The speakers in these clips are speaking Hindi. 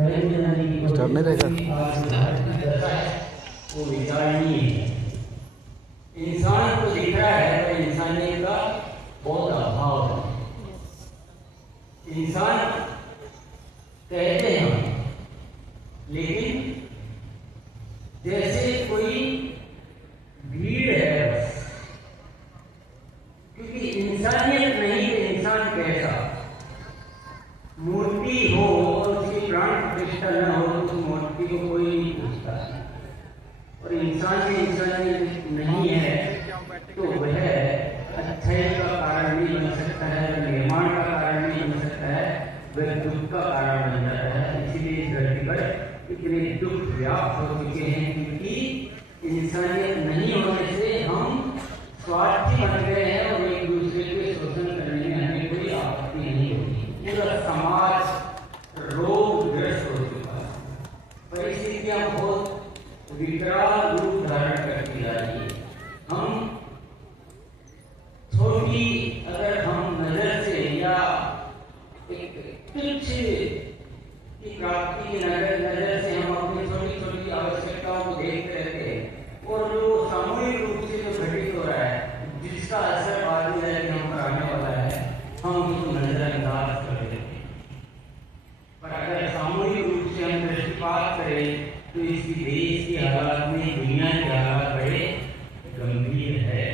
स्टार्ट नहीं रहेगा। वो विचारणीय है। इंसान को दिख रहा है पर इंसानियत का बहुत अभाव है। इंसान कहते हैं लेकिन जैसे कोई भीड़ है बस, क्योंकि इंसानियत नहीं है। इंसान कैसा, मूर्ति हो और उसकी प्राण प्रतिष्ठा न हो तो मूर्ति को कोई नहीं पूछता है। और इंसान से इंसानियत नहीं है तो वह अच्छाई का कारण नहीं बन सकता है, निर्माण का कारण नहीं बन सकता है, वह दुख का कारण बन जाता है। इसीलिए इस धरती पर इतने दुख व्याप्त हो चुके हैं, क्योंकि इंसानियत नहीं होने से हम स्वार्थी बन गए हैं और एक दूसरे के शोषण करने में हमें कोई आपत्ति नहीं होती। पूरा समाज रोगग्रस्त हो चुका है। परिस्थितियां बहुत विकराल रूप धारण करती जा रही है। हम छोटी, अगर हम नजर से या एक तुच्छ की प्राप्ति की नजर से हम अपनी छोटी छोटी आवश्यकताओं को देखते रहते हैं, और जो सामूहिक रूप से जो घटित हो रहा है, जिसका असर बाद में जाके हम पर आने वाला है, हम उसको नजरअंदाज कर देते हैं। पर अगर सामूहिक रूप से हम दृष्टिपात करें तो इसकी देश की हालात में, दुनिया के हालात बड़े गंभीर है।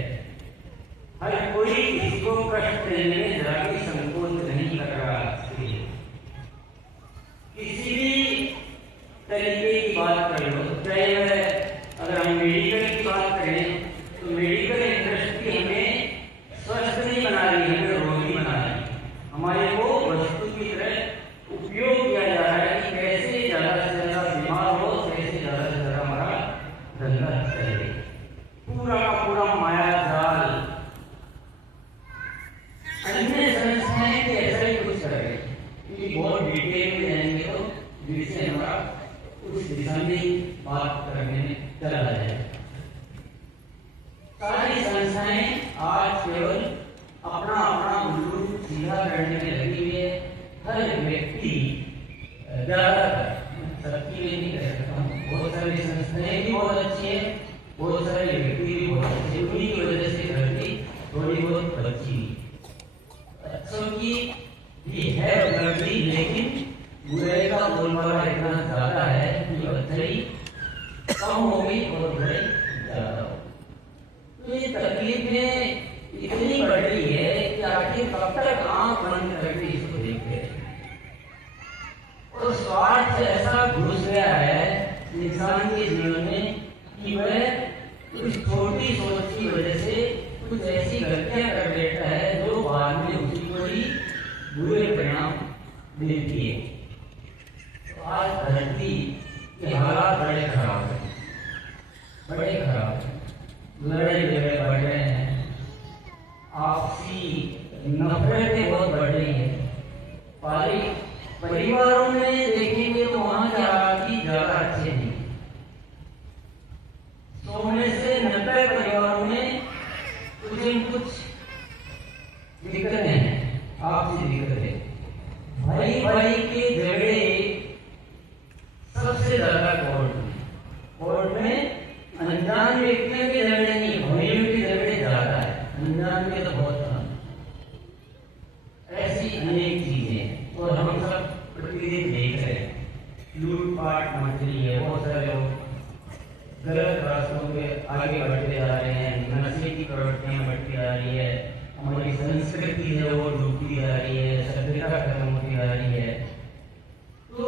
हर कोई किसी को कष्ट देने में जरा भी संकोच नहीं कर रहा है। किसी भी तरीके की बात कर लो, चाहे अगर हम मेडिकल की बात करें तो मेडिकल इंडस्ट्री हमें स्वस्थ नहीं बना रही है, हमें रोगी बना रही है। हमारे को वस्तु की तरह उपयोग किया जा रहा है कि कैसे ज्यादा से ज्यादा बीमार हो, कैसे ज्यादा से ज्यादा हमारा धंधा चले। पूरा का पूरा माया जाल। अन्य संस्थाएं भी ऐसा ही कुछ कर रही है, क्योंकि बहुत डिटेल में जाएंगे तो जिससे हमारा उस दिशा में बात करने में चला जाए। सारी संस्थाएं आज केवल अपना अपना उल्लू सीधा करने में लगी हुई है। हर व्यक्ति, ज्यादातर, सबकी भी नहीं कह सकता हूँ, बहुत सारी संस्थाएं भी बहुत अच्छी है, बहुत सारे व्यक्ति भी बहुत अच्छे, उन्हीं की वजह से धरती थोड़ी बहुत बची। अच्छों की भी है उपलब्धि, लेकिन बुराई का बोलबाला इतना ज्यादा है कि अच्छाई कम हो गई और बुराई ज्यादा हो। तो ये तकलीफें इतनी बढ़ रही है कि आखिर कब तक आंख बंद करके इसको देखते हैं। और स्वार्थ ऐसा घुस गया है इंसान के जीवन में कि वह कुछ छोटी सोच की वजह से कुछ ऐसी गलतियां कर देता है जो बाद में उसी को ही बुरे परिणाम देती है। तो आज धरती के हालात बड़े खराब है, बड़े खराब है। लड़ाई झगड़े बढ़ रहे हैं, आपसी नफरतें बहुत बढ़ रही है। परिवारों में देखेंगे तो वहां के हालात ही ज्यादा अच्छे नहीं। 100 में से 90 परिवारों में कुछ न कुछ दिक्कतें हैं, आपसी दिक्कतें। भाई भाई के झगड़े सबसे ज्यादा कोर्ट में अनजान व्यक्तियों के झगड़े नहीं, भाइयों के झगड़े ज्यादा है, अनजान के तो बहुत कम। ऐसी अनेक चीजें और हम सब प्रतिदिन देख रहे हैं। लूटपाट मच रही है, बहुत सारे लोग गलत रास्तों पे आगे बढ़ते जा रहे हैं, नशे की प्रवृत्तियां बढ़ती जा रही है, हमारी संस्कृति है वो डूबती जा रही है, सभ्यता खत्म होती जा रही है। तो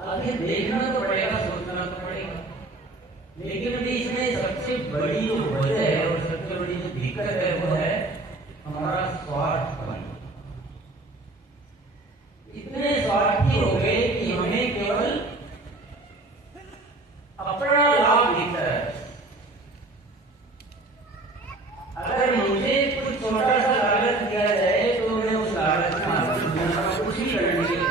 आगे देखना तो पड़ेगा, सोचना तो पड़ेगा। लेकिन अभी इसमें सबसे बड़ी जो वजह है और सबसे बड़ी जो दिक्कत है वो है हमारा स्वार्थपन। इतने स्वार्थी हो गए कि हमें केवल अपना लाभ दिखता है। अगर मुझे कुछ छोटा सा लालच दिया जाए तो मैं उस लालच में कुछ ही करने के लिए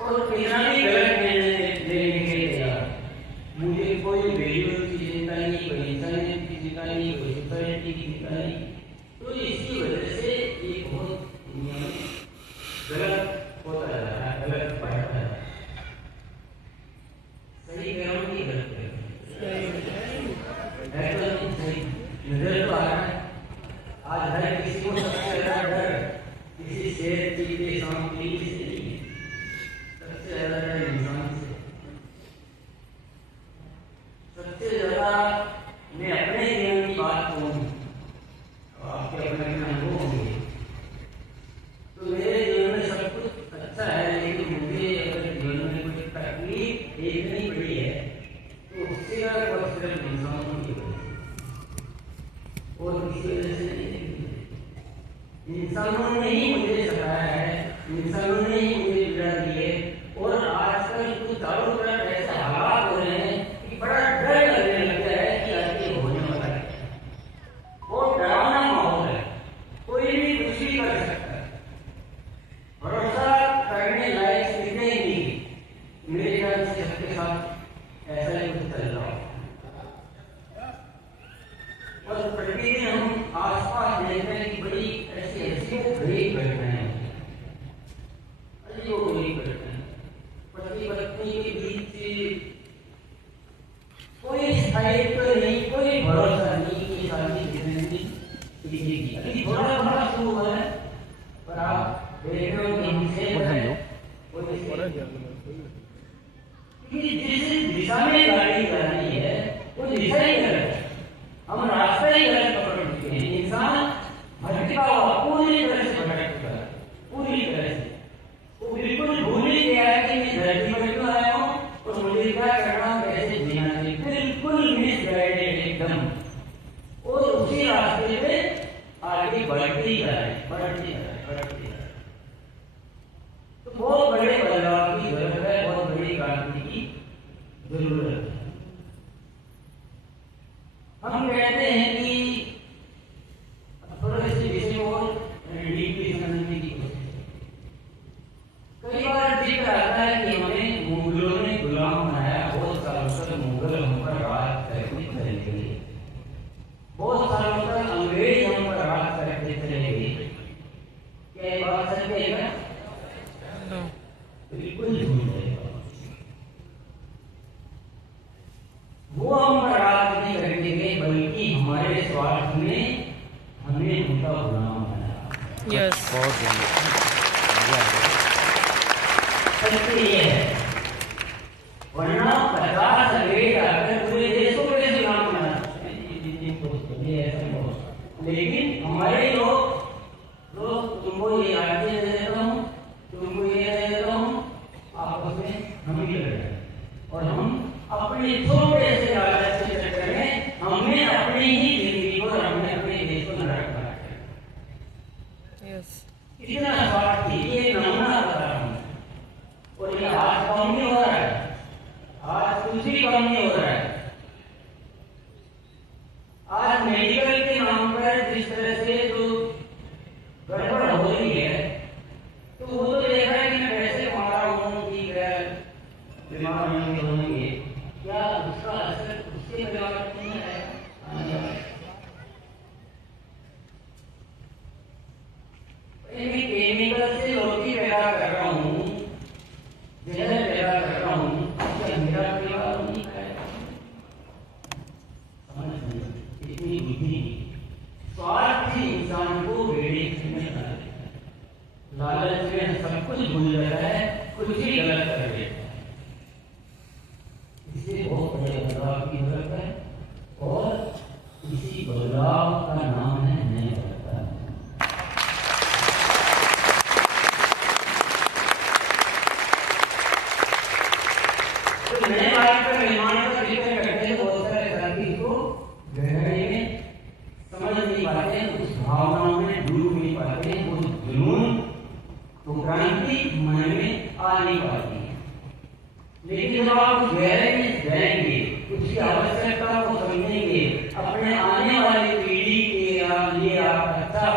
और कितना भी गलत निर्णय लेने के लिए मुझे कोई वैल्यू की चिंता नहीं, कोई इंसानियत की चिंता नहीं, कोई सोसाइटी की चिंता नहीं। तो इसकी वजह से ये बहुत गलत होता जा रहा है। नहीं करते हैं। पति पत्नी के बीच कोई स्थायित्व नहीं, कोई भरोसा नहीं कि शादी जिंदगी टिकेगी। अभी थोड़ा थोड़ा शुरू हुआ है, पर आप देख रहे हो कि हमसे जिस दिशा में गाड़ी चलानी है वो दिशा ही गलत है, हम रास्ता ही गलत पकड़ चुके हैं। इंसान भटका हुआ, पूरी तरह से भटक चुका है, पूरी तरह से। वो बिल्कुल भूल ही गया है कि मैं धरती पर क्यों आया हूँ और मुझे क्या करना, कैसे जीना चाहिए। बिल्कुल मिसगाइडेड एकदम, और उसी रास्ते पे आगे बढ़ती जा रहे, बढ़ती जा रहे, बढ़ती जा रहे। तो बहुत बड़े बदलाव की जरूरत है, बहुत बड़ी क्रांति की जरूरत है। हम कहते हैं कि थोड़ा इस विषय को डीपली समझने की कोशिश। कई बार जिक्र आता है कि हमें मुगलों ने गुलाम बनाया, बहुत सालों तक मुगल हम पर राज करके चले गए, बहुत सालों तक अंग्रेज हम पर राज करके चले गए। क्या ये बात सच है क्या? बिल्कुल झूठ है। वो हम पर राज नहीं करके गए, बल्कि हमारे स्वार्थ में हमें उनका गुलाम बनाया। यस, बहुत सत्य ये है, वरना 50 अंग्रेज आकर पूरे देश को कैसे गुलाम बना सकते हैं? लेकिन हमारे लोग तुमको ये राज्य दे देता हूँ, तुमको ये दे देता हूँ, आपस में हम ही लड़ रहे हैं। और हम अपने छोटे से लालच के चक्कर में हमने अपनी ही जिंदगी को, हमने अपने देश को नरक बना दिया। इतना स्वार्थी, ये नमूना बता रहा हूँ। और ये आज कम नहीं हो रहा है, आज कुछ भी कम नहीं हो रहा है। आज मेडिकल के नाम पर जिस तरह से जो गड़बड़ हो रही है, तो वो तो देख रहा है कि मैं पैसे कमा रहा हूँ, ठीक है, बीमार होंगे, क्या उसका असर उसके परिवार पर नहीं है? मैं केमिकल से रोटी पैदा कर रहा हूँ, जहर पैदा कर रहा हूँ, क्या मेरा परिवार नहीं खाएगा? समझ नहीं, इतनी बुद्धि स्वार्थी इंसान को बेड़े में डाल देता है। लालच में सब कुछ भूल जाता है, कुछ ही गलत कर देता है। इसे बहुत बड़े बदलाव की जरूरत है, और इसी बदलाव का नाम है नए बदलाव। तो नए भारत का निर्माण का जिक्र करते हैं, बहुत सारे साथी को गहराई में समझ नहीं पाते, उस भावनाओं में डूब नहीं पाते, वो जुनून, वो क्रांति मन में आ नहीं पाती है। लेकिन जब आप उस गहराई में जाएंगे, उसकी आवश्यकता को समझेंगे, अपने आने वाली पीढ़ी के लिए आप अच्छा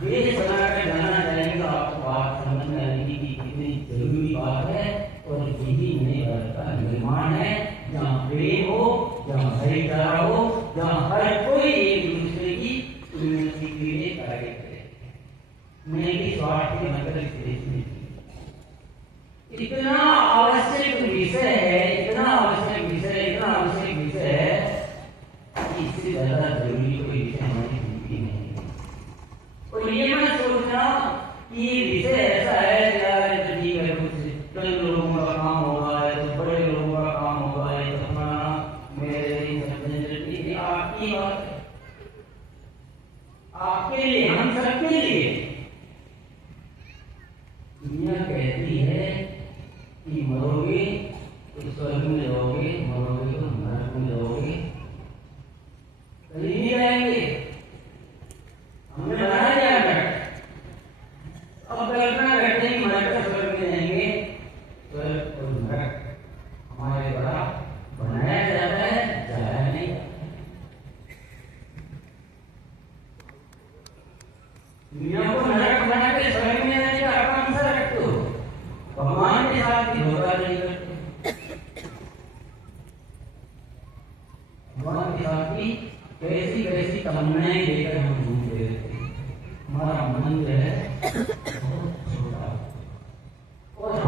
देश बनाकर जाना चाहेंगे, आपको बात समझ में आएगी कि कितनी जरूरी बात है। और यही नए भारत का निर्माण है, जहाँ प्रेम हो, जहाँ भाईचारा हो, जहाँ हर कोई एक दूसरे की उन्नति के लिए कार्य करे, न कि स्वार्थ के मतलब इस देश में। इतना आवश्यक विषय है, इतना आवश्यक विषय, इतना आवश्यक विषय है कि इससे ज्यादा जरूरी कोई विषय हमारी जिंदगी में नहीं। और ये मत सोचना कि ये विषय ऐसा है यार, तो ठीक है, कुछ कल लोगों का काम होगा, तो बड़े लोगों का काम होगा, तो हमारा मेरे आपकी बात है, आपके लिए, हम सबके लिए। दुनिया कहती है कि मरोगे तो स्वर्ग में जाओगे, मरोगे तो नरक में जाओगे, कहीं नहीं जाएंगे। हमने बनाया क्या नरक? अब कल्पना करते हैं कि मरकर स्वर्ग में जाएंगे, स्वर्ग और नरक हमारे द्वारा बनाया जाता है, जाया नहीं जाता। दुनिया को नरक बना के स्वर्ग में जाने का आकांक्षा रखते हो, भगवान के साथ भी धोखा नहीं करते। भगवान के साथ भी कैसी कैसी तमन्नाएं लेकर हम घूमते रहते हैं। हमारा मन जो है बहुत छोटा, और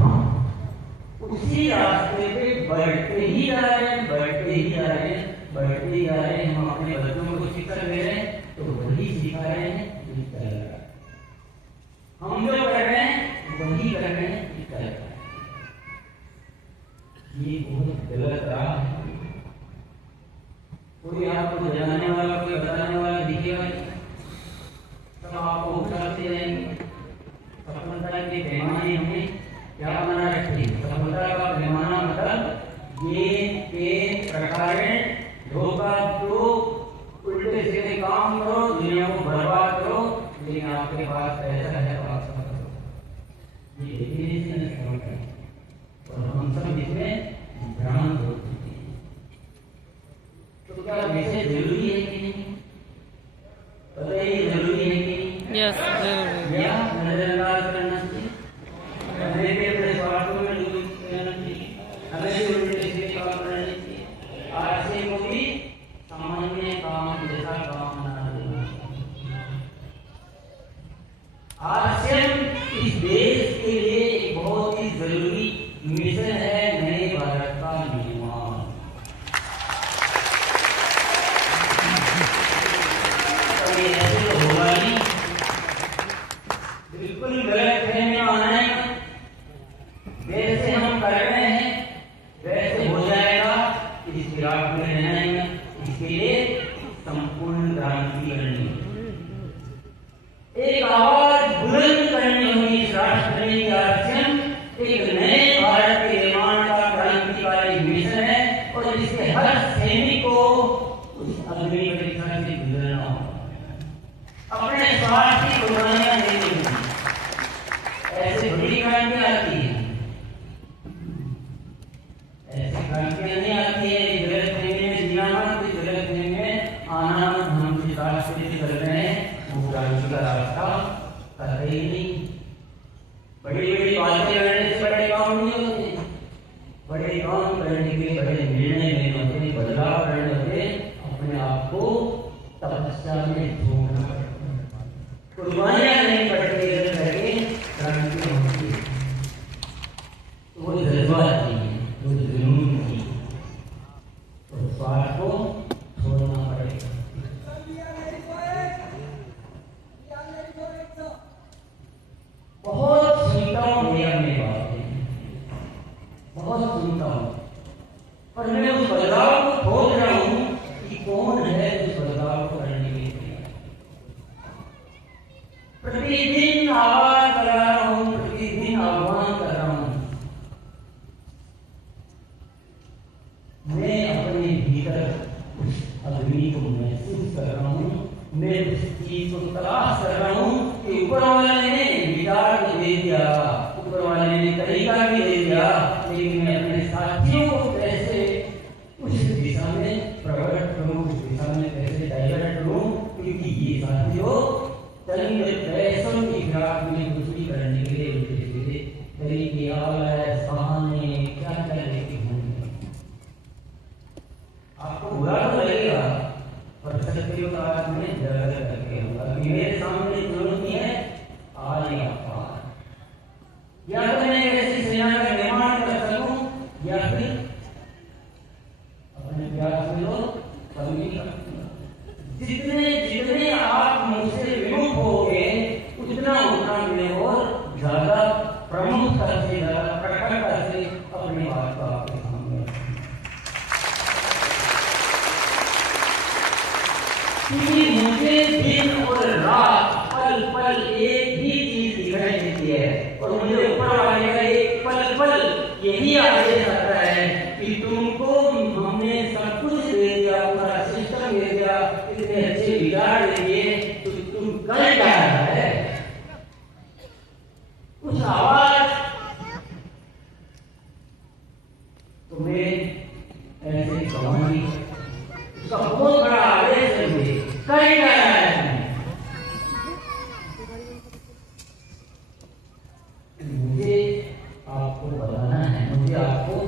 सिखा रहे हैं, ये चल रहा है। हम जो कर रहे हैं वही कर रहे हैं, ये चल रहा है। ये बहुत गलत राह है। कोई आपको जलाने वाला, कोई बताने वाला दिखेगा नहीं, सब आपको उठाते जाएंगे। सफलता के पैमाने हमने क्या बना रखे? सफलता का पैमाना मतलब ये प्रकार धोखा दो, उल्टे सीधे काम करो, दुनिया को बर्बाद करो, लेकिन आपके पास पैसा है तो आप सब करो। ये डेफिनेशन है और हम सब इसमें भ्रांत हो चुके हैं। तो क्या वैसे जरूरी है कि नहीं? पता है ये जरूरी है कि नहीं? यस, जरूरी। या नजरअंदाज करना चाहिए, हमें भी अपने स्वार्थों में डूब जाना चाहिए, हमें भी उल्टे सीधे काम करना चाहिए, आलस्य को भी सामान्य काम जैसा काम बना देना। आलस्य इस देश के लिए एक बहुत ही जरूरी मिशन है, नए भारत का निर्माण। तो ये ऐसे तो होगा नहीं, बिल्कुल गलत फहमी आना है। वैसे हम कर रहे हैं वैसे हो जाएगा, इस फिराक में रहना है। इसके लिए संपूर्ण क्रांति करनी, एक आवाज बुलंद करनी होगी इस राष्ट्र में। एक नए भारत के निर्माण का क्रांतिकारी मिशन है और इसके हर सैनिक को उस अग्नि परीक्षा से गुजरना होगा। अपने स्वार्थ की कुर्बानियां देनी होगी। ऐसे बड़ी क्रांतियां आती है, ऐसी क्रांतियां नहीं आती है। गलत फहमी में जीना मत, गलत फहमी में आना मत। हम जिस रास्ते से चल रहे हैं वो क्रांति का रास्ता कतई नहीं। बड़ी बड़ी बातें करने से बड़े काम नहीं होते, बड़े काम करने के लिए बड़े निर्णय लेने होते, बदलाव करने होते। अपने आप को तपस्या में झोंकना पड़ता है, कुर्बानियां नहीं पड़ती, करके क्रांति होती है। वो जज्बा चाहिए, वो जुनून चाहिए, और स्वार्थ को छोड़ना पड़ेगा। बहुत सुनता हूँ भैया मेरी बातें, बहुत सुनता हूँ, पर मैं उस बदलाव को खोज रहा हूँ कि कौन है उस बदलाव को करने के लिए। प्रतिदिन आवाज कर रहा हूँ, प्रतिदिन आह्वान कर रहा हूँ। मैं अपने भीतर उस अग्नि को महसूस कर रहा हूँ, मैं उस चीज को तलाश कर रहा हूँ कि ऊपर वाले ने विचार तो दे दिया, ऊपर वाले ने तरीका भी दे दिया, लेकिन मैं अपने साथियों को कैसे उस दिशा में प्रकट करूँ, उस दिशा में कैसे डाइवर्ट करूँ, क्योंकि ये साथियों चंद पैसों की फिराक में कुछ भी करने के लिए उल्टे सीधे तरीके बहाने क्या क्या लेके घूमते। आपको बुरा तो लगेगा, पर सत्य का में दर्द करके होगा। मेरे सामने चुनौती है, आज या पार, या तो मैं ऐसी सेना का निर्माण कर सकूं, या फिर अपने प्यार से लो कभी कर सकूंगा। जितने जितने आप मुझसे विमुख होगे उतना उतना मैं और ज्यादा प्रमुखता से, ज्यादा प्रखरता से अपनी बात को आपके सामने रखूंगा। मुझे दिन और रात पल पल एक ही चीज दिखाई देती है, और मुझे ऊपर वाले का एक पल पल यही आदेश आता है कि तुमको हमने सब कुछ दे दिया, पूरा सिस्टम दे दिया, इतने अच्छे विचार दे दिए, तो तुम कर क्या रहा है? उस आवाज तुम्हें ऐसे कहानी, उसका बहुत बड़ा आदेश है, मुझे कर क्या रहा है? मुझे आपको बताना है, मुझे आपको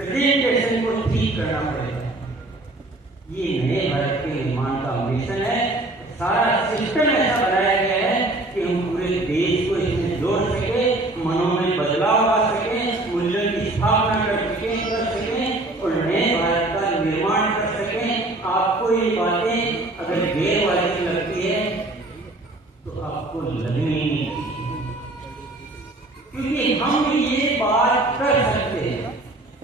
प्रेजेंटेशन को ठीक करना पड़ेगा। ये नए भारत के निर्माण का मिशन है। सारा सिस्टम ऐसा बनाया गया है कि हम पूरे देश को इसमें जोड़ सके, मनों में बदलाव ला सके, मूल्यों की स्थापना कर सके और नए भारत का निर्माण कर सके। आपको ये बातें अगर गैरवाजिब लगती है तो आपको लगनी नहीं चाहिए, क्योंकि हम ये बात कर सकते हैं।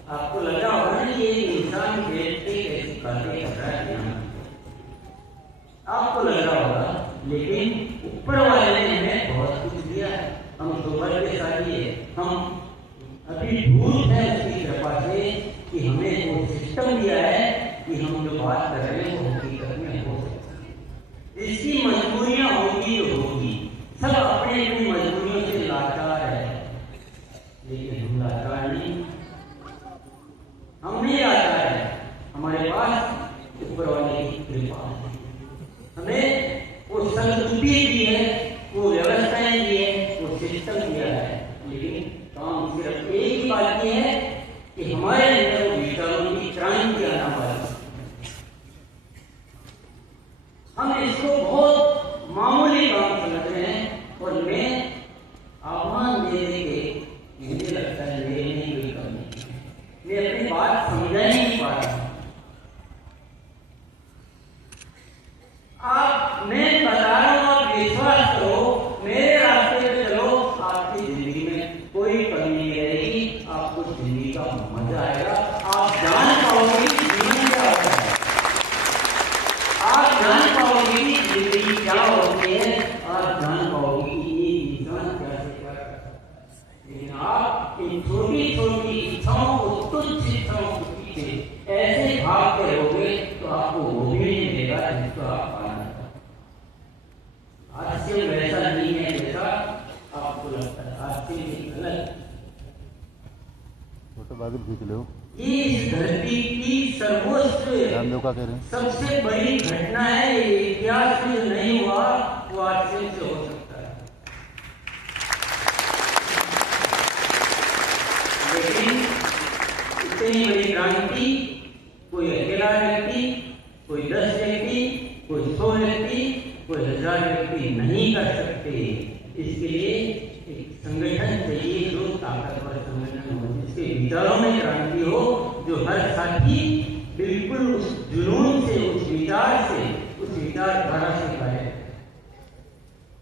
आपको लगा होगा ना ये इंसान बैठ के कैसी बातें कर रहा है, आपको लग रहा होगा, लेकिन ऊपर वाले ने हमें बहुत कुछ दिया है। हम सौभाग्यशाली है, हम अभी भूत है उसकी कृपा से कि हमें वो सिस्टम दिया है कि हम जो बात कर रहे हैं वो हकीकत में हो सकता है। इसकी मजबूरियां होगी तो होगी, सब अपनी अपनी मजबूरियों से लाचार है, लेकिन हम लाचार नहीं, हम नहीं लाचार है। हमारे पास ऊपर वाले की कृपा है, हमें वो संस्कृति दी है, वो व्यवस्थाएं दी है, वो सिस्टम दिया है, लेकिन काम सिर्फ एक ही बात की है कि हमारे अंदर वो विचारों की क्रांति आना वाली। हम इसको बहुत मामूली काम समझ रहे हैं और मैं आह्वान देने के मुझे लगता है मेरे में कोई कमी, मैं अपनी बात समझा ही नहीं पा रहा। मैं बता रहा हूं, आप विश्वास करो, मेरे रास्ते पे चलो, आपकी जिंदगी में कोई कमी नहीं रहेगी, आपको जिंदगी का मजा आएगा, आप जान पाओगे जीवन क्या होता है, आप जान पाओगे कि जिंदगी क्या होती है, आप जान पाओगे कि ये इंसान कैसे क्या करता है। लेकिन आप इन छोटी छोटी इच्छाओं को, तुच्छ इच्छाओं के पीछे ऐसे भागते रहोगे तो आपको वो भी नहीं मिलेगा जिसको आप पाना। आज से वैसा नहीं है जैसा आपको लगता है, आज से गलत। फोटो बादल खींच लो। ये इस धरती की सर्वोच्च सबसे बड़ी घटना है, ये इतिहास में नहीं हुआ वो आज से हो सकता है। लेकिन इतनी बड़ी क्रांति कोई अकेला व्यक्ति, कोई 10 व्यक्ति, कोई 100 व्यक्ति, कोई 1000 व्यक्ति नहीं कर सकते। इसके लिए एक संगठन चाहिए जो ताकतवर संगठन हो, जिसके विचारों में क्रांति हो, जो हर साथी बिल्कुल उस जुनून से, उस विचार से, उस विचारधारा से करे।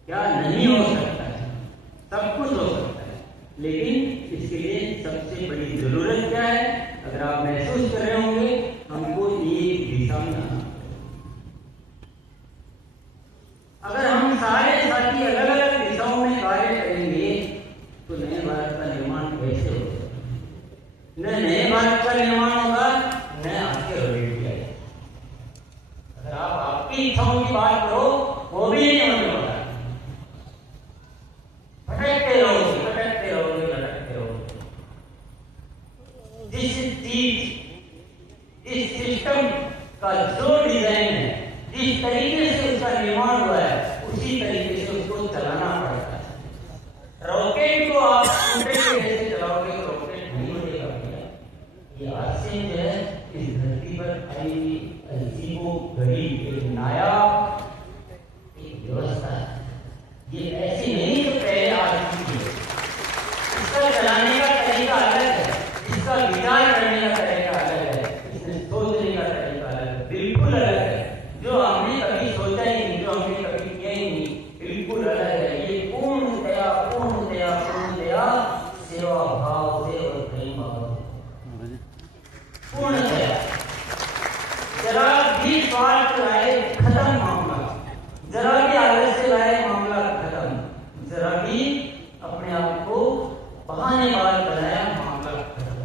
क्या नहीं हो सकता है? सब कुछ हो सकता है, लेकिन इसके लिए सबसे बड़ी जरूरत क्या है? अगर आप महसूस कर रहे होंगे, हमको एक दिशा में आना। अगर हम सारे साथी अलग अलग दिशाओं में कार्य करेंगे तो नए भारत का निर्माण कैसे होगा? न नए भारत का निर्माण होगा, न आपके रोटी आएगी। अगर आप आपकी इच्छाओं की बात करो, वो भी नहीं होने वाला। भटकते रहोगे, भटकते रहोगे, भटकते रहोगे। जिस चीज, इस सिस्टम का जो डिजाइन है, जिस तरीके से उसका निर्माण हुआ है, उसी तरीके से उसको चलाना पड़ता है। रॉकेट को आप स्कूटर के जैसे चलाओगे तो रॉकेट नहीं उड़ेगा भैया। ये आज से जो है इस धरती पर आई अजीबोगरीब एक नायाब एक व्यवस्था है। ये ऐसी नहीं तो पहले आज की है। इसका चलाने का तरीका अलग है, इसका विचार करने का तरीका अलग है, इसमें सोचने का तरीका अलग है, बिल्कुल अलग है। जो हमने कभी सोचा ही नहीं, जो हमने कभी किया ही नहीं, बिल्कुल अलग है। ये पूर्णतया पूर्णतया पूर्णतया सेवा भाव से और प्रेम भाव पूर्णतया। जरा भी स्वार्थ लाए खत्म मामला, जरा भी आलस्य लाए मामला खत्म, जरा भी अपने आप को बहानेबाज बनाया मामला खत्म,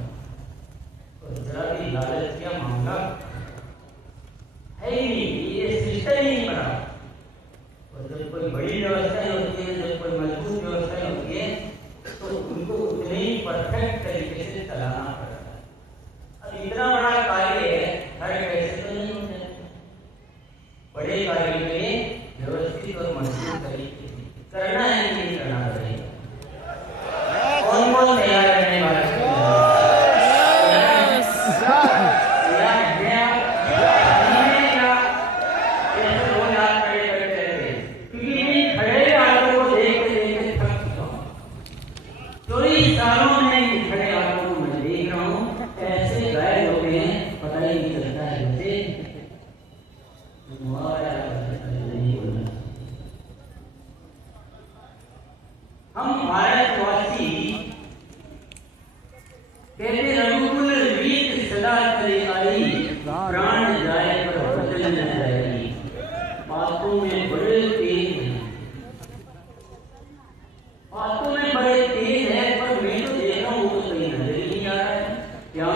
और जरा भी लालच किया मामला है ही नहीं। ये सिस्टम ही नहीं बना। और जब कोई बड़ी व्यवस्थाएं होती है, जब कोई मजबूत व्यवस्थाएं होती है, तो उनको उतने ही परफेक्ट तरीके से चलाना पड़ता है। अब इतना बड़ा कार्य है, हर कैसे तो नहीं होता। बड़े कार्य के लिए व्यवस्थित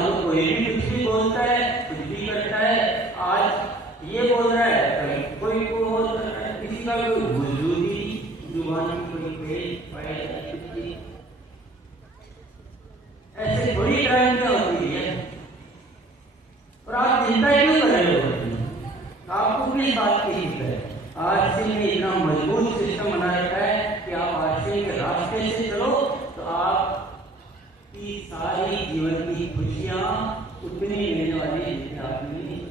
तो कोई भी कुछ भी बोलता है, कुछ भी करता है। आज ये बोल रहा है, कल कोई को बोल रहा है, किसी का कोई वजूदी जुबान कोई पेश पाएगा, ऐसे बड़ी क्रांतियां होती है। और आप चिंता क्यों कर रहे हो? आपको किस बात की चिंता है? आरसी में इतना मजबूत सिस्टम बना रखा है कि आप आरसी के रास्ते से चलो तो आपकी सारी जीवन की खुशियां उतनी मिलने वाली है जितनी आपने नहीं।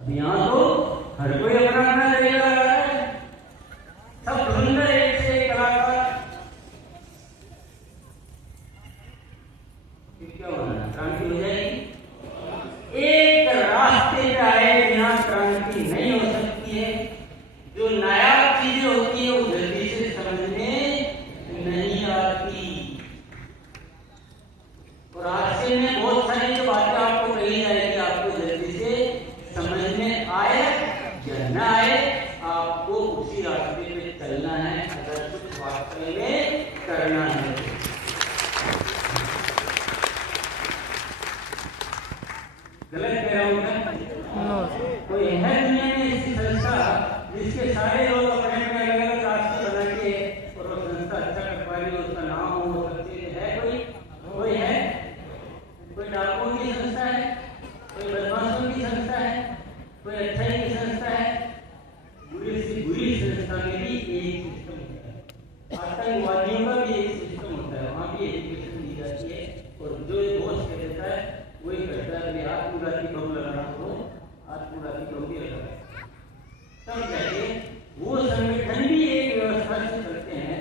अब यहाँ तो हर कोई अपना अपना तरीका लगा रहा है, सब ढूंढ रहे एक से एक कलाकार। क्या होना, क्रांति हो जाएगी? एक रास्ते पे आए बिना क्रांति नहीं हो सकती है। जो नायाब चीजें होती है वो जल्दी से समझ में नहीं आती। और आज से में बहुत सारी जो बातें आपको कही जाएगी, आपको जल्दी से समझ में आए या न आए, आपको उसी रास्ते पे चलना है अगर कुछ वास्तव में करना है। गलत कह रहा हूं मैं? कोई है दुनिया में ऐसी संस्था जिसके सारे लोग अपने अपने अलग अलग रास्ते बना के और वो संस्था अच्छा कर पा रही हो, उसका नाम हो, वो सब चीजें है? कोई है? कोई डाकुओं की संस्था है? कोई बदमाशों की संस्था है? कोई अच्छाई की संस्था है? बुरी से बुरी संस्था में भी एक सिस्टम होता है। आतंकवादियों का भी एक सिस्टम होता है, वहां भी एजुकेशन दी जाती है। और जो दोस्त कह देता है वही करता है। आत्मघाती बम लगाना हो, आत्मघाती बम भी लगाना, तब जाके वो संगठन भी एक व्यवस्था से करते हैं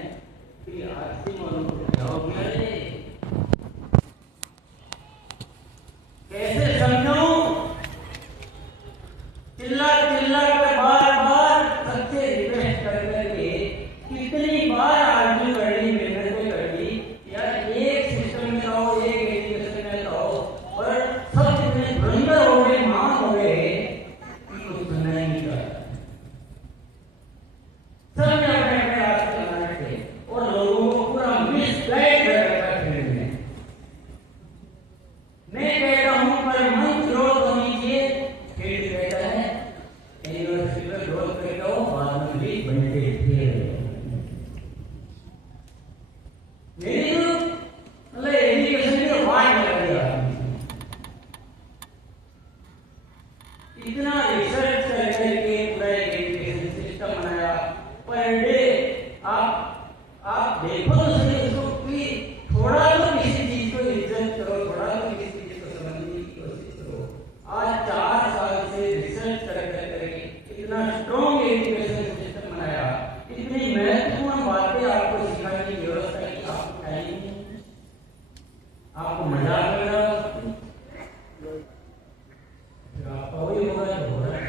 कि आरसी वालों को क्या हो गया रे, कैसे समझाऊं? चिल्ला चिल्ला कर बार बार सबसे रिक्वेस्ट कर करके कितनी बार आर्ग्यू कर ली, मेहनतें कर ली यार, एक सिस्टम में आओ, एक एजुकेशन में आओ, और सब इतने धुरंधर हो गए, मान हो गए कि कुछ सुनना ही नहीं चाहता। सब ने अपने अपने रास्ते बना रखे और लोगों को पूरा मिसगाइड कर रखा है। मैं कहता हूं पर मन ग्रोथ होनी चाहिए, फिर कहता है यूनिवर्सिटी में ग्रोथ करके आओ, बाद में भी बनते थे। मेरी तो मतलब एजुकेशन के वाट लग गया, इतना रिसर्च करके पूरा एजुकेशन सिस्टम बनाया। पर डे आप देखो तो सही उसको कि थोड़ा तो किसी चीज को इज्जत करो, थोड़ा तो किसी चीज को समझने की कोशिश करो। आज 4 साल से रिसर्च करके इतना स्ट्रॉन्ग एजुकेशन सिस्टम बनाया, इतनी महत्वपूर्ण बातें आपको सिखाने की व्यवस्था की, आपको टाइम नहीं, आपको मजाक लग रहा है, फिर आपका वही होगा जो हो रहा है।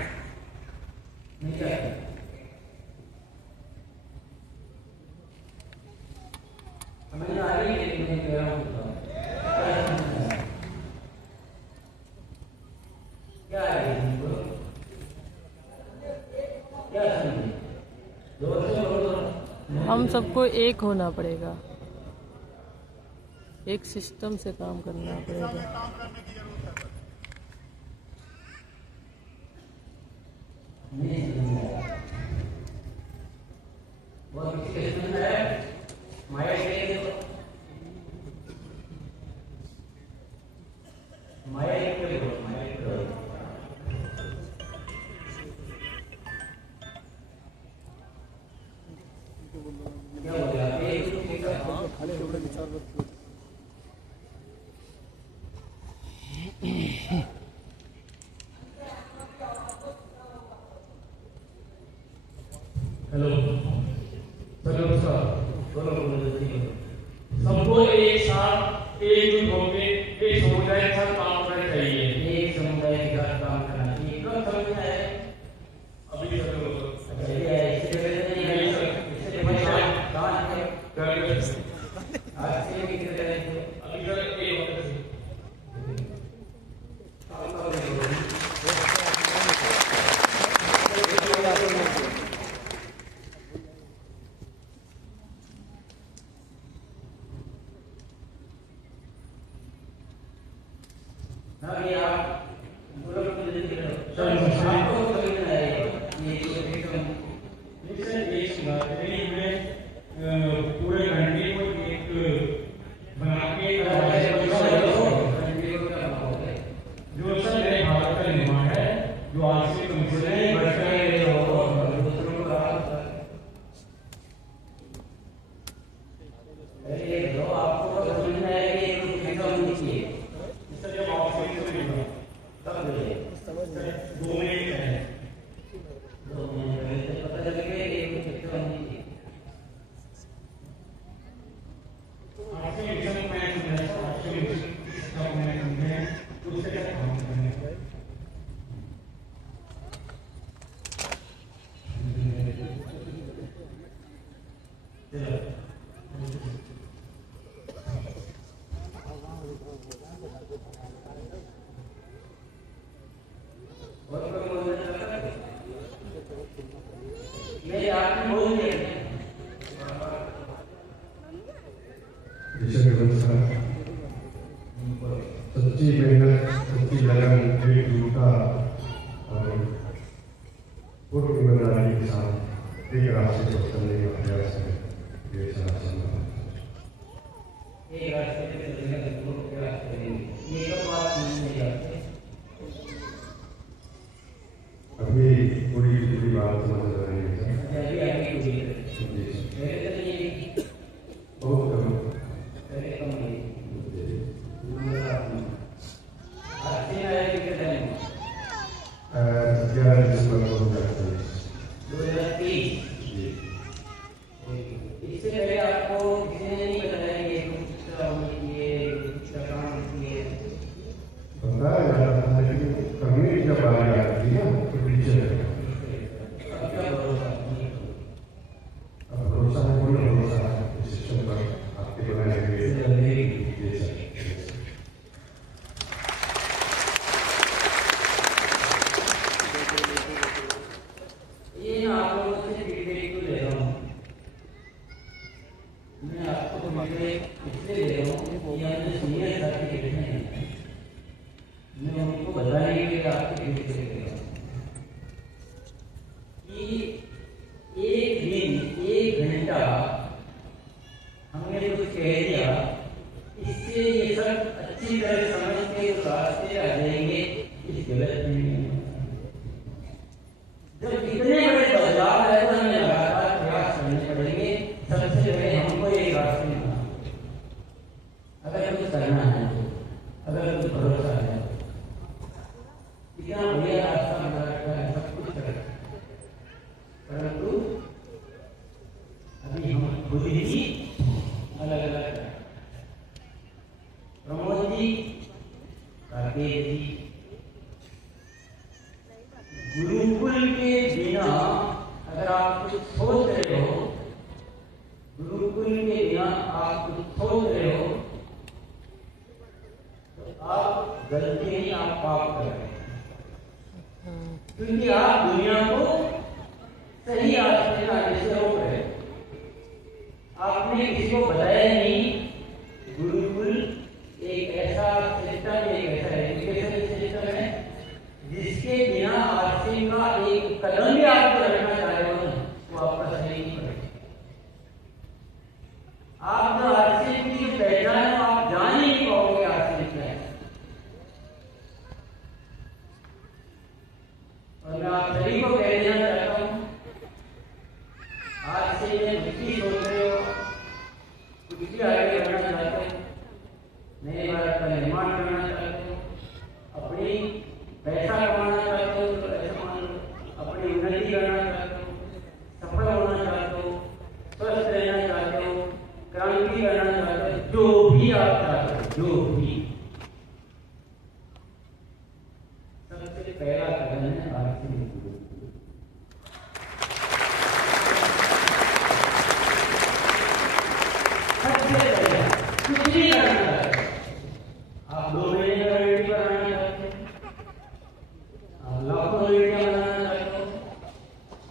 नहीं क्या समझ आ रही है? मैं कह रहा हूँ क्या है, क्या समझे? जोर से बोलो। हम सबको एक होना पड़ेगा, एक सिस्टम से काम करना पड़ेगा। हेलो सबको एक साथ एकजुट होकर एक समुदाय के साथ काम करना चाहिए। एक समुदाय के साथ काम करना चाहिए। कब समझ आए? अभी मेरे आपने बोल दिया सच्ची मेहनत, सच्ची लगन, एकजुटता और पूर्ण ईमानदारी के साथ एक रास्ते पर चलने का प्रयास है। ये सारा संभव एक रास्ते पे चलने का जो प्रयास करेंगे ये तो बात नहीं जाते। अभी पूरी बात समझ रहे हैं अभी आगे मेरे तो ये बहुत कम पहले कम नहीं अच्छी है कि कितने 11 दिसंबर 2023। 2023 जी इससे पहले आपको किसी ने नहीं बताया कि कुछ काम किए बताया जा रहा था लेकिन करने की जब बारी आती है ना तो पीछे अब क्या भरोसा अब भरोसा है, पूर्ण भरोसा है इस सिस्टम पर आपके बनाए हुए। जी सर। ये मैं आप लोगों से फीडबैक को ले रहा हूँ। मैं आपको फीडबैक इसलिए ले रहा हूँ कि हमने सीनियर साथी बैठे हैं, मैं उनको बताने के लिए आपके फीडबैक ले रहा हूँ कि एक दिन 1 घंटा हमने कुछ कह दिया, इससे ये सब अच्छी तरह समझ के उस रास्ते आ जाएंगे, इस गलत नहीं है। जब इतने बड़े बदलाव है तो हमें लगातार प्रयास करने पड़ेंगे। सबसे पहले हमको एक रास्ते में अगर कुछ करना है तो, अगर कुछ भरोसा है इतना बढ़िया रास्ता बना रखा है, सब कुछ कर, परंतु अभी हम खुद ही अलग अलग है। प्रमोद जी, राकेश जी, गुरुकुल के बिना अगर आप कुछ सोच रहे हो, गुरुकुल के बिना आप कुछ सोच रहे हो तो आप गलती नहीं, आप पाप कर रहे हो, क्योंकि आप दुनिया को सही रास्ते में आने से रोक रहे हो। आपने किसी को बताया नहीं गुरुकुल एक ऐसा सिस्टम, एक ऐसा एजुकेशन सिस्टम है जिसके बिना आरसी का एक कदम भी आपको रखना चाहे हो ना वो आपका सही नहीं पड़ेगा। आप जो आरसी की पहचान है आप जान ही नहीं पाओगे आरसी क्या है। और मैं आप सभी को कह देना चाहता हूँ, आरसी में कुछ भी सोच रहे हो, कुछ भी आगे बढ़ना चाहते हो, नए भारत का निर्माण करना चाहते हो, अपनी पैसा कमाना चाहते हो तो ऐसा मान लो, अपनी उन्नति करना चाहते हो, सफल होना चाहते हो, स्वस्थ रहना चाहते हो, क्रांति करना चाहते हो, जो भी आप चाहते हो, जो भी, सबसे पहला कदम है आरसी। सबसे पहले कुछ भी करना चाहते हो, आप 2 महीने का रेडी बनाना चाहते हो, लाखों यूनिटें बनाना चाहते हो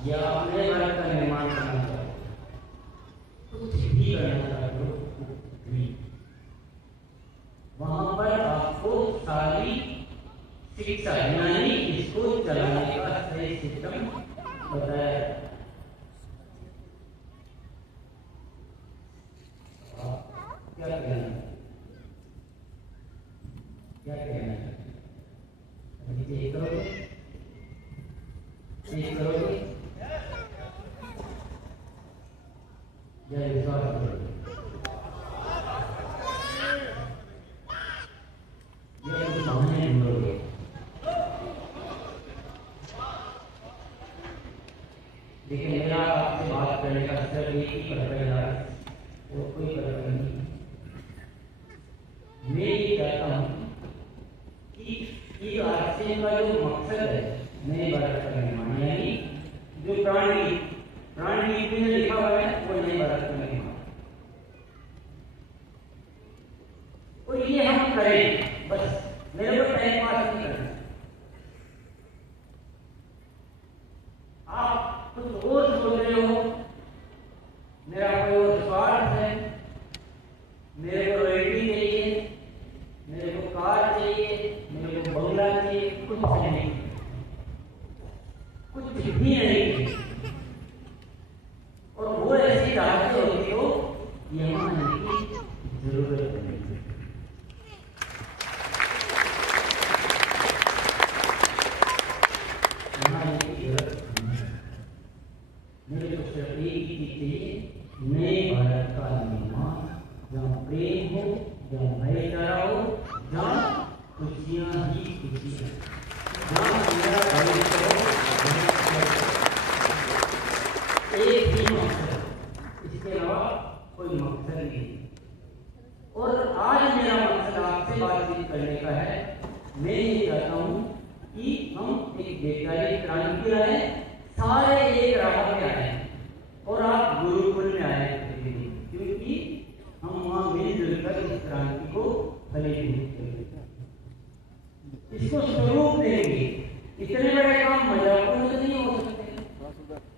या अपने भारत का निर्माण करना चाहते हो, कुछ भी करना चाहते हो भी, वहां पर आपको सारी शिक्षा यानी इसको चलाने का सही सिस्टम बताया है। क्या कहना है, क्या कहना है, अभी करोगे, करोगे या विश्वास करोगे या कुछ सामने ढूंढोगे। लेकिन मेरा आपसे बात करने का सिर्फ एक ही पर्पज है, वो कोई पर्पज नहीं। मैं ये कहता हूँ कि आरसी का जो मकसद है नए भारत का निर्माण, यानी जो प्राण नीति में लिखा हुआ है वो नए भारत का निर्माण, और ये हम करें, बस मेरे को टाइम पास नहीं करना। आप कुछ और सोच रहे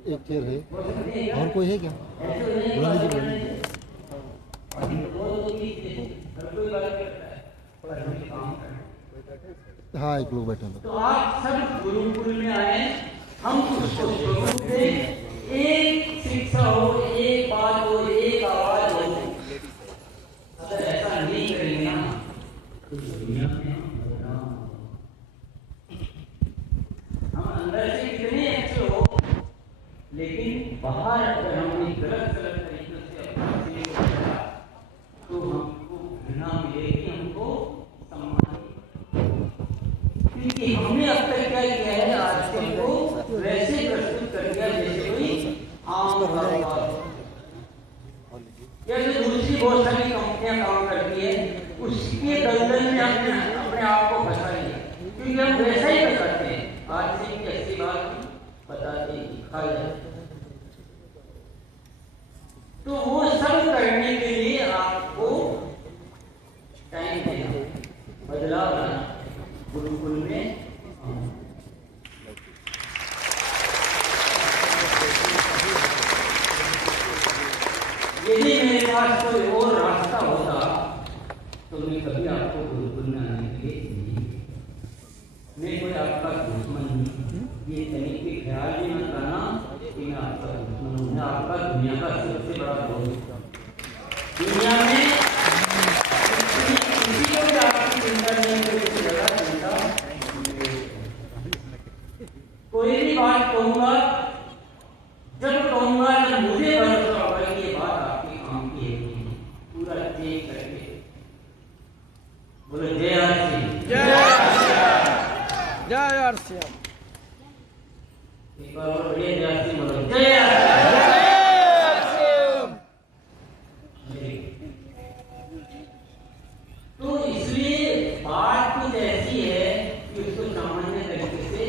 एक चेयर है, और कोई है क्या? बुला लीजिए, बुला लीजिए। हाँ, एक लोग बैठे हैं। तो आप सब गुरुकुल में आए, हम उसको शुरू से एक शिक्षा हो, एक बात हो, एक आवाज हो। अगर ऐसा नहीं करेंगे ना तो दुनिया में हम अंदर से कितने अच्छे हो, लेकिन बाहर अगर हमने गलत तरीके से अपना चीज़ को किया तो हमको घृणा मिलेगी, हमको सम्मान, क्योंकि हमने अब तक क्या किया है, आजकल को वैसे प्रस्तुत कर दिया जैसे कोई आम कारोबार है, या जो दूसरी बहुत सारी कंपनियां काम करती है, उसके दलदल में हमने अपने आप को फंसा लिया, क्योंकि हम वैसा ही बताते हैं। आज से की ऐसी बात बताते दिखा जाए, तो वो सब करने के लिए आपको टाइम देना, बदलाव लाना गुरुकुल में। यदि मेरे पास कोई और रास्ता होता तो मैं कभी आपको गुरुकुल में आने के लिए नहीं, मैं कोई आपका दुश्मन नहीं, ये तरीके ख्याल भी मत करना कि मैं आपका दुश्मन हूँ। मैं आपका दुनिया का सबसे बड़ा दोस्त, दुनिया में किसी को भी आपकी चिंता नहीं, कोई ज़्यादा चिंता, कोई भी बात कहूँगा, जब कहूँगा जब मुझे भरोसा होगा कि ये बात आपके काम की है, पूरा चेक करके बोले जय आरसी, जय आरसी। एक बार और बढ़िया जय आरसी बोलो, जय आरसी। तो इसलिए बात कुछ ऐसी है कि उसको सामान्य तरीके से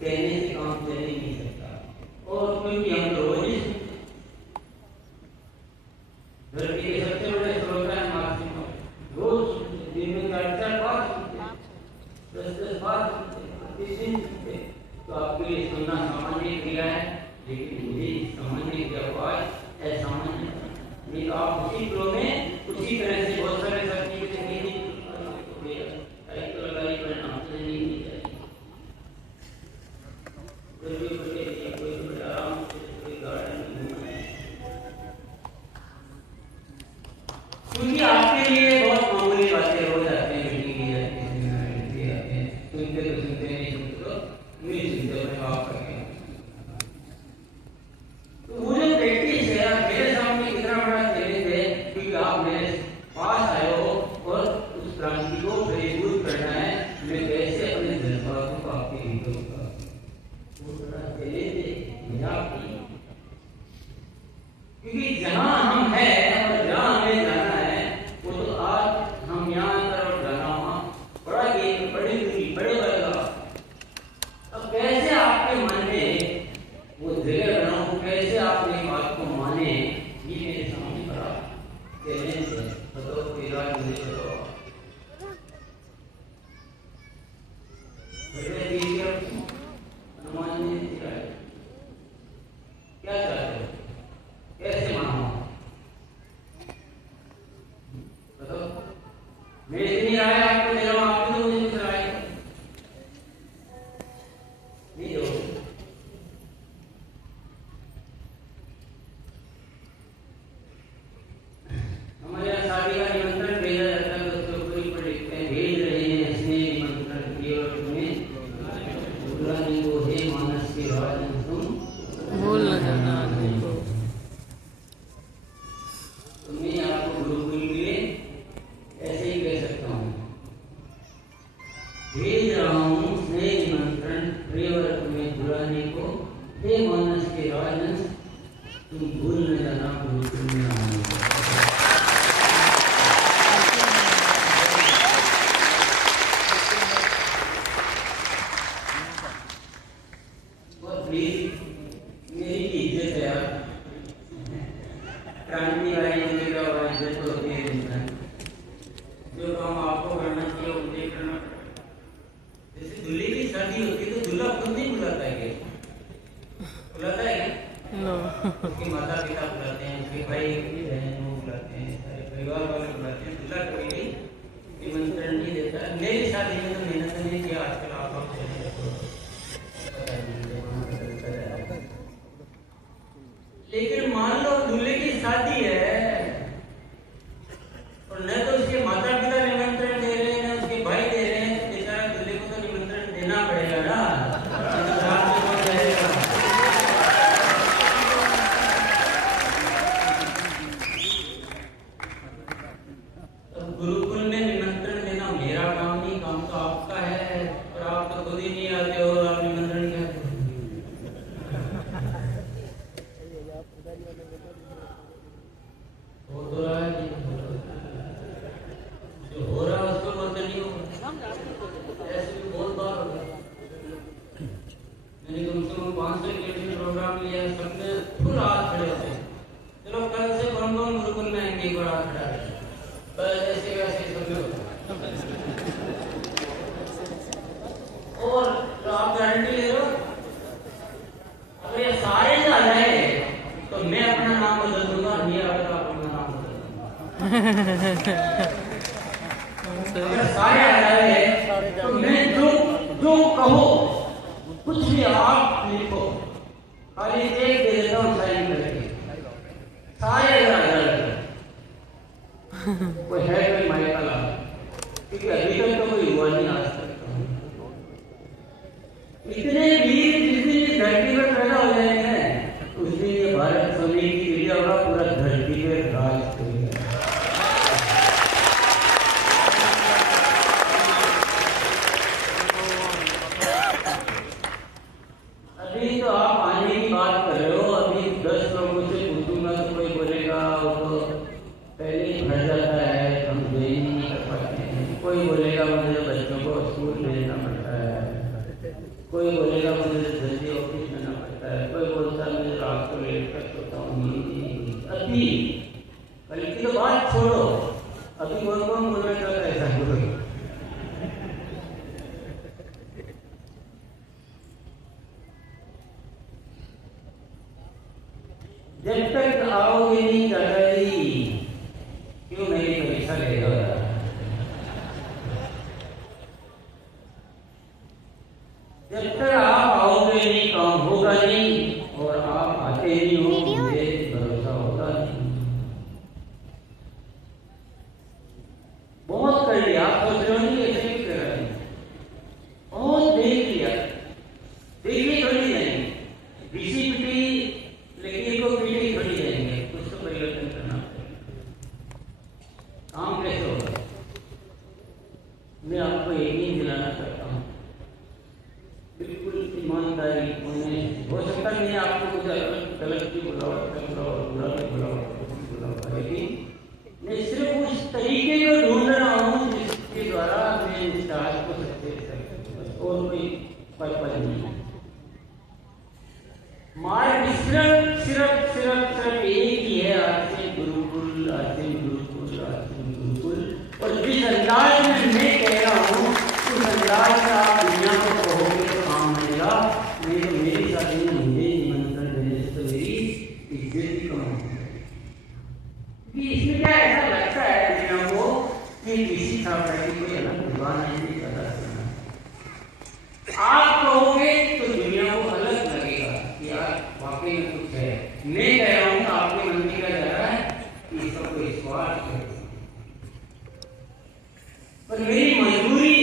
कहने से काम चल ही नहीं सकता, और क्योंकि हम रोज धरती के सबसे बड़े श्रोता है मार्क्सिज्म, रोज दिन में 4-4 बार सुनते हैं, 10-10 बार सुनते हैं, प्रतिदिन सुनते हैं। तो आपके लिए सुनना सामान्य क्रिया है, लेकिन मुझे सामान्य क्रिया को आज असामान्य, नहीं आप उसी फ्लो में उसी तरह से बहुत सारे सब्जी के तो लगाई परिणाम से नहीं चाहिए, कोई आराम से कोई गार्डन में घूमना, क्योंकि आपके लिए बहुत मामूली बातें हो जाती हैं, मीटिंग की जाती है, सेमिनार किए जाते हैं, सुनते तो सुनते नहीं सुनते तो नहीं सुनते, अपने आप करके। तो वो जो प्रैक्टिस है, मेरे सामने कितना बड़ा चैलेंज है, क्योंकि आप मेरे पास आए हो और उस क्रांति को फलीभूत करना है, मैं कैसे अपने जज्बातों को आपके भीतर होगा, वो बड़ा चैलेंज है, मजाक नहीं। क्योंकि जहां हम हैं और जहां हमें जाना है, वो तो आज हम यहाँ तरफ जाना वहां बड़ा गेम, बड़ी दूरी, बड़े बड़ेगा। अब कैसे आपके मन में वो जगह बनाऊं, कैसे आप मेरी बात को माने, ये मेरे सामने बड़ा चैलेंज है। बताओ इलाज मुझे बताओ, अनुमान नहीं दिखाए, क्या चाहते हो, कैसे मानो, बताओ। मैं इतनी राय आपको दे रहा हूँ, आपको तो मुझे राय नहीं दो। हमारे यहाँ शादी का निमंत्रण भेजा जाता है, तो उसके ऊपर ही पर लिखते हैं, भेज रहे हैं स्नेह निमंत्रण केवल तुम्हें, बुलाने को हे मानस के राजन तुम भूल न जाना आदमी को। तो मैं आपको गुरुकुल में ऐसे ही कह सकता हूँ, भेज रहा हूँ स्नेह निमंत्रण प्रियवर तुम्हें बुलाने को, हे मानस के राजन तुम भूल न जाना गुरुकुल में आने को। मेरी इज्जत है यार, क्रांति वाली मुझे क्या हुआ, इज्जत तो होती है, जो काम आपको करना चाहिए वो मुझे करना पड़ेगा। जैसे दूल्हे की शादी होती है तो दूल्हा खुद नहीं बुलाता है, बुलाता है क्या? उसके माता पिता बुलाते हैं, उसके भाई बहन वो बुलाते हैं, सारे परिवार वाले बुलाते हैं। दूल्हा कभी भी निमंत्रण नहीं देता। मेरी शादी में तो मेहनत नहीं किया, आजकल आप चले तो पता नहीं वहाँ बदलता है। लेकिन मान लो दूल्हे की शादी है और न तो उसके माता पिता निमंत्रण दे रहे हैं, न उसके भाई दे रहे हैं, तो बेचारा दूल्हे को तो निमंत्रण देना पड़ेगा ना। गुरुकुल में निमंत्रण देना मेरा काम नहीं, काम तो आपका है। और आप तो खुद ही नहीं आते हो, आप निमंत्रण क्या हो तो रहा है, जो हो रहा है उसको बोलते नहीं हो। ऐसे भी बहुत बार हो गया। मैंने कम से कम 500 के प्रोग्राम लिया, सबने फुल हाथ खड़े होते हैं। चलो कल से कौन कौन गुरुकुल में आएंगे, एक बार हाथ खड़ा है, बस ऐसे वैसे सब में होता है। और तो आप गारंटी ले लो, अगर ये सारे आ जाए तो मैं अपना नाम बदल दूंगा, नहीं आएगा तो अपना नाम बदल दूंगा। अगर सारे आ जाए तो मैं जो जो कहो कुछ भी आप लिखो, खाली एक दे देता हूँ साइन करके, सारे आ जाए। कोई है कोई मायका ला, क्योंकि अभी तक तो कोई हुआ नहीं आज तक। इतने वीर जिस दिन इस धरती पर पैदा हो जाएंगे उस दिन ये भारत सोने की चिड़िया होगा, पूरा धरती पे राज करेगा। अभी तो आप आने की बात कर रहे हो, अभी 10 लोगों से पूछूंगा तो कोई बोलेगा वो तो पहले ही भर जाता है, हम ज्वाइन नहीं कर पाते हैं। कोई बोलेगा मुझे बच्चों को स्कूल भेजना पड़ता है, कोई बोलेगा मुझे जल्दी ऑफिस जाना पड़ता है, कोई बोलता है मुझे रात को लेट कर सोता हूँ। अभी कल की तो बात छोड़ो, अभी कौन कौन बोलना चाहता है ऐसा बोलो। जब तक आओगे नहीं दादाजी, क्यों मेरी परीक्षा लेगा? जब तक आप आओगे नहीं काम होगा नहीं, और आप आते नहीं हो मुझे भरोसा होता नहीं। बहुत कर लिया, आप सोच रहे हो नहीं ऐसे भी कर रहे हैं, बहुत देख लिया, देखिए थोड़ी नहीं बीसी पिटी, लेकिन को पीटी थोड़ी जाएंगे, कुछ तो परिवर्तन करना पड़ेगा। काम कैसे होगा? मैं आपको यकीन दिलाना चाहता हूँ, बिल्कुल ईमानदारी होने। हो सकता है मैंने आपको कुछ गलत की बुलावा बुरा भी बुलावा, लेकिन मैं सिर्फ उस तरीके को ढूंढ रहा हूँ जिसके द्वारा मैं इस राज को सत्य कर सकूँ, और कोई पर्पज नहीं है। मार्ग सिर्फ सिर्फ सिर्फ सिर्फ एक ही है, आसिम गुरुकुल, आसिम गुरुकुल, आसिम गुरुकुल। और जिस अंदाज में मैं कह रहा हूँ उस अंदाज में आप दुनिया को कहोगे तो काम मिलेगा, नहीं तो मेरी शादी में मुझे निमंत्रण देने से तो मेरी इज्जत ही कम होगी। इसमें क्या ऐसा लगता है दुनिया को कि किसी तरह की कोई अलग भगवान नहीं पैदा करना। आप कहोगे तो दुनिया को अलग लगेगा कि यार वाकई में कुछ है। मैं कह रहा हूँ आपके मन में क्या जा रहा है कि इसका कोई स्वार्थ है, पर मेरी मजबूरी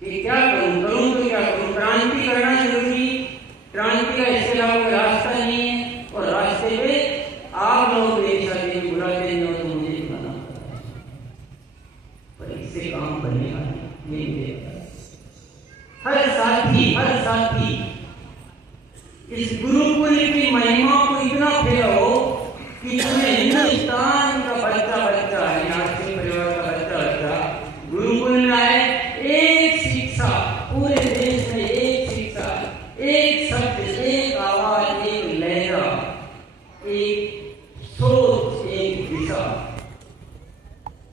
कि क्या करूं तो क्या करूं। क्रांति करना जरूरी, क्रांति का इसके अलावा कोई रास्ता नहीं है, और रास्ते पे आप लोग मेरी शादी में बुलाते नहीं हो तो मुझे नहीं बना, पर इससे काम बनेगा नहीं। हर साथी इस गुरुकुल की महिमा को इतना फैलाओ कि पूरे हिंदुस्तान का बच्चा है, नासिक परिवार का बच्चा गुरुकुल में आए। एक शिक्षा पूरे देश में, एक शिक्षा, एक शब्द, एक आवाज, एक लहरा, एक सोच, एक दिशा,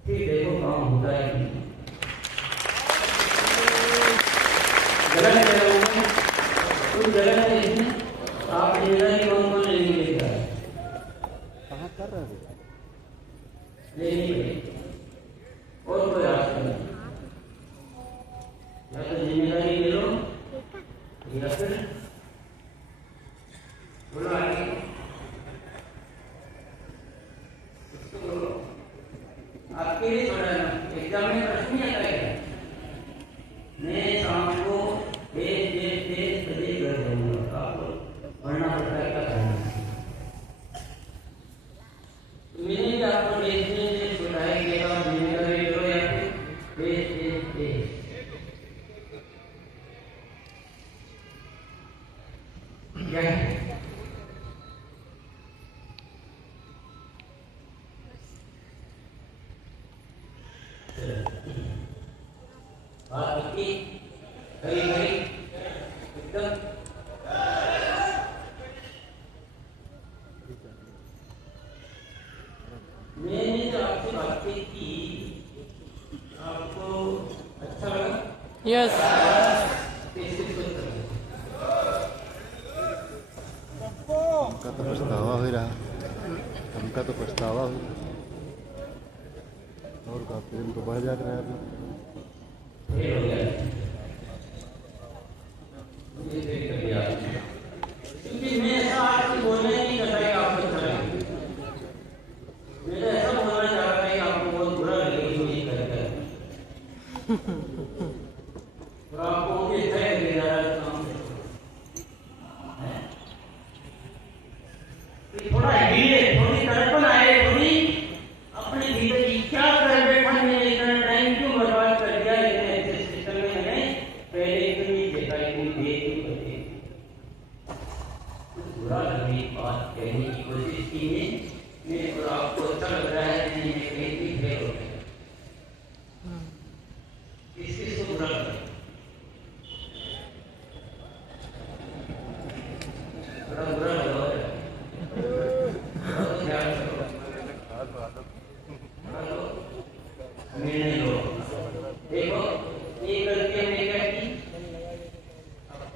फिर देखो काम होता है। गलत है, कुछ गलत है इसमें? आप जिम्मेदारी कौन कौन लेनी लेगा? कहाँ कर रहे हो? लेनी पड़ेगी और कोई रास्ता नहीं। या तो जिम्मेदारी ले लो या फिर बोलो आगे इसको बोलो। आपके लिए थोड़ा एग्जाम में प्रश्न नहीं आता है। मैं शाम को तेज बजे घर जाऊंगा, आपको पढ़ना पड़ता है, क्या करना है? मैंने भी आपको तेज बताया कि आप जिम्मेदारी लो या फिर तेज क्या है? बात एकदम मैंने जो आपसे बातें की आपको अच्छा लगा? यस। हमका तो पछतावा हो रहा, हमका तो पछतावा हो और का प्रेम तो बढ़ जाता है अभी। क्योंकि मैं ऐसा आपसे बोलना ही नहीं चाहता कि आपको अच्छा लगे। मैं तो ऐसा बोलना चाह रहा था कि आपको बहुत बुरा लगे जो ये करता है और आपको भी अच्छा लगे जा रहा है काम से। थोड़ा हिले, थोड़ी तड़पन आए, थोड़ी अपने भीतर की क्या कर बैठा, मैंने इतना टाइम क्यों बर्बाद कर दिया इतने अच्छे सिस्टम में। मैंने पहले इतनी देखा, इतनी देर नहीं करती, बुरा लगी बात कहने की कोशिश की मैं और आपको अच्छा लग रहा है मैंने कहीं भी फेल हो गया। इसको बुरा लगा, बड़ा बुरा लगा। देखो ये गलती हमने क्या की,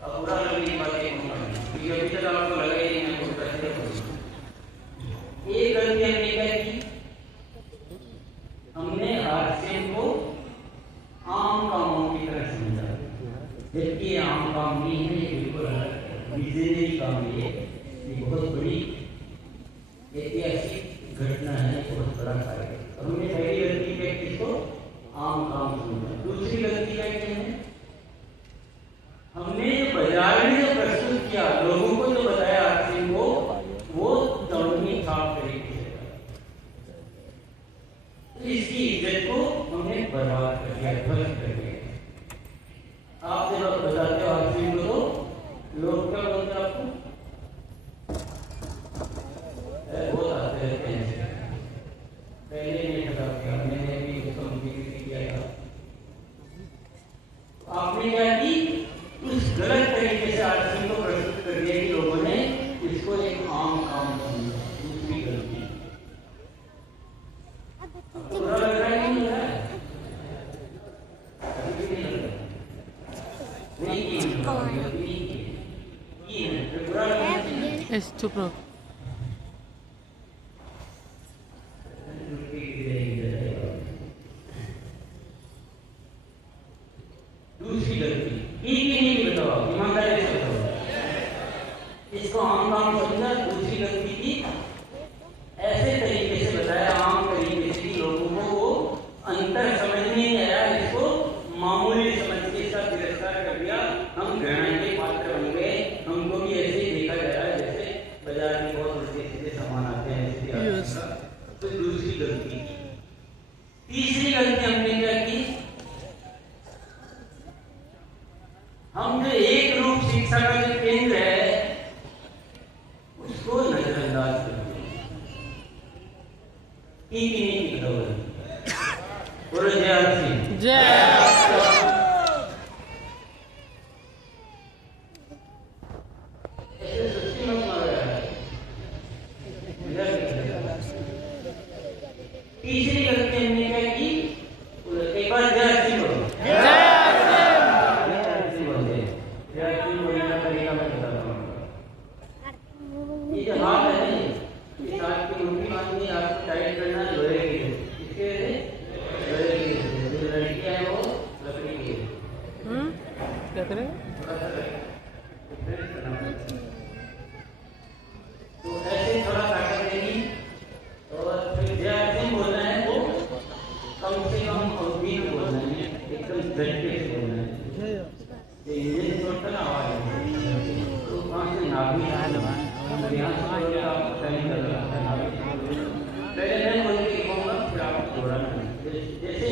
अब बुरा लगने की बातें क्योंकि अभी तक आपको लगा ही नहीं कुछ कैसे। ये गलती हमने क्या की, हमने हादसे को आम कामों की तरह समझा, जबकि ये आम काम नहीं है, ये बिल्कुल अलग विजनरी काम है। ये बहुत बड़ी ऐतिहासिक घटना है, बहुत बड़ा कार्य है। हमने पहली गलती क्या की, इसको आम काम समझा। दूसरी गलती क्या की हमने जो बाजार में जो प्रस्तुत किया, लोगों को जो बताया हादसे को, वो दौड़नी छाप तरीके से, तो इसकी इज्जत को हमने बर्बाद कर दिया, ध्वस्त कर दिया। आप जब बताते हो हादसे को तो लोग क्या बोलते हैं आपको, बहुत आते रहते हैं। पहले नहीं खराब किया, मैंने भी उसको किया था। आपने क्या की, उस गलत तरीके से आदमी को प्रस्तुत कर दिया कि लोगों ने इसको एक आम काम समझा। दूसरी गलती, बुरा लग रहा है नहीं लग रहा है? अभी नहीं लग रहा, नहीं की बुरा लग रहा है। यस, चुप रहो। दूसरी गलती नहीं बताओ, ईमानदारी से बताओ, इसको आम काम समझा। दूसरी गलती की ऐसे तरीके से बताया, आम तरीके से, लोगों को वो अंतर समझ नहीं आया, इसको मामूली समझ के इसका तिरस्कार कर दिया। हम घृणा के पात्र बन गए, हमको भी ऐसे ही देखा जा रहा है जैसे बाजार में बहुत उल्टे सीधे सामान आते हैं। तो दूसरी गलती की। तीसरी गलती हमने क्या की, हम जो एक रूप शिक्षा का जो केंद्र है उसको नजरअंदाज कर दिया। बोलो जय हर सिंह। जय। ऐसे सच्ची मत मारो यार। तीसरी गलती हमने क्या की, एक बार जय हर सिंह बोलो। करें। तो ऐसे थोड़ा ताकत देगी और फिर जैसे बोलना है वो कम से कम अवधि बोलना है, एकदम झटके से बोलना है। ये छोटा ना आवाज तो वहाँ से नाभि यहाँ से आप टाइम कर रहा है। पहले मैं बोल के कहूँगा फिर आप दोहराना। जैसे